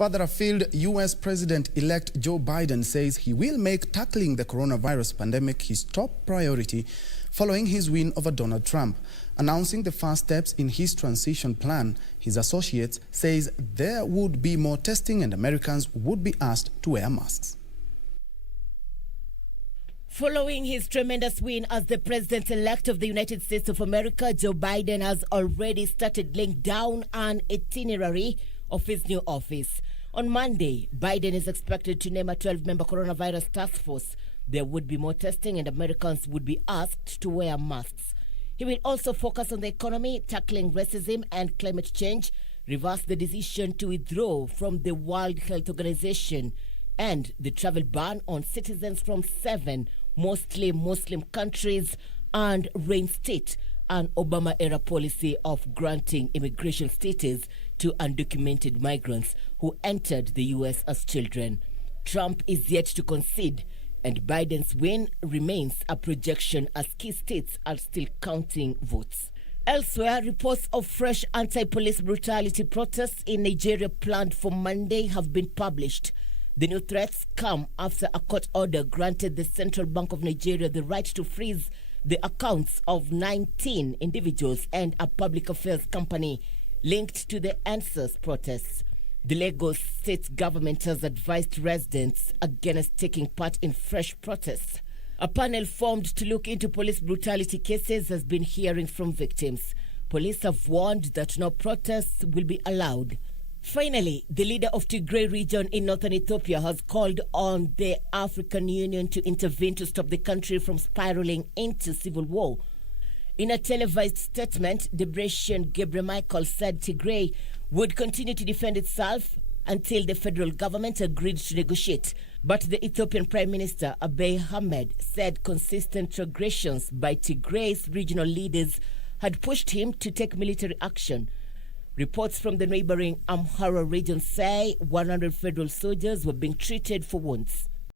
Further afield, U.S. President-elect Joe Biden says he will make tackling the coronavirus pandemic his top priority following his win over Donald Trump. Announcing the first steps in his transition plan, his associates says there would be more testing and Americans would be asked to wear masks. Following his tremendous win as the president-elect of the United States of America, Joe Biden has already started laying down an itinerary of his new office. On Monday, Biden is expected to name a 12-member coronavirus task force. There would be more testing and Americans would be asked to wear masks. He will also focus on the economy, tackling racism and climate change, reverse the decision to withdraw from the World Health Organization, and the travel ban on citizens from 7 mostly Muslim countries, and reinstate an Obama-era policy of granting immigration status to undocumented migrants who entered the U.S. as children. Trump is yet to concede, and Biden's win remains a projection as key states are still counting votes. Elsewhere, reports of fresh anti-police brutality protests in Nigeria planned for Monday have been published. The new threats come after a court order granted the Central Bank of Nigeria the right to freeze the accounts of 19 individuals and a public affairs company linked to the NSAS protests. The Lagos state government has advised residents against taking part in fresh protests. A panel formed to look into police brutality cases has been hearing from victims. Police have warned that no protests will be allowed. Finally, the leader of Tigray region in northern Ethiopia has called on the African Union to intervene to stop the country from spiraling into civil war. In a televised statement, Debretsion Gebremichael said Tigray would continue to defend itself until the federal government agreed to negotiate. But the Ethiopian Prime Minister Abiy Ahmed said consistent aggressions by Tigray's regional leaders had pushed him to take military action. Reports from the neighboring Amhara region say 100 federal soldiers were being treated for wounds.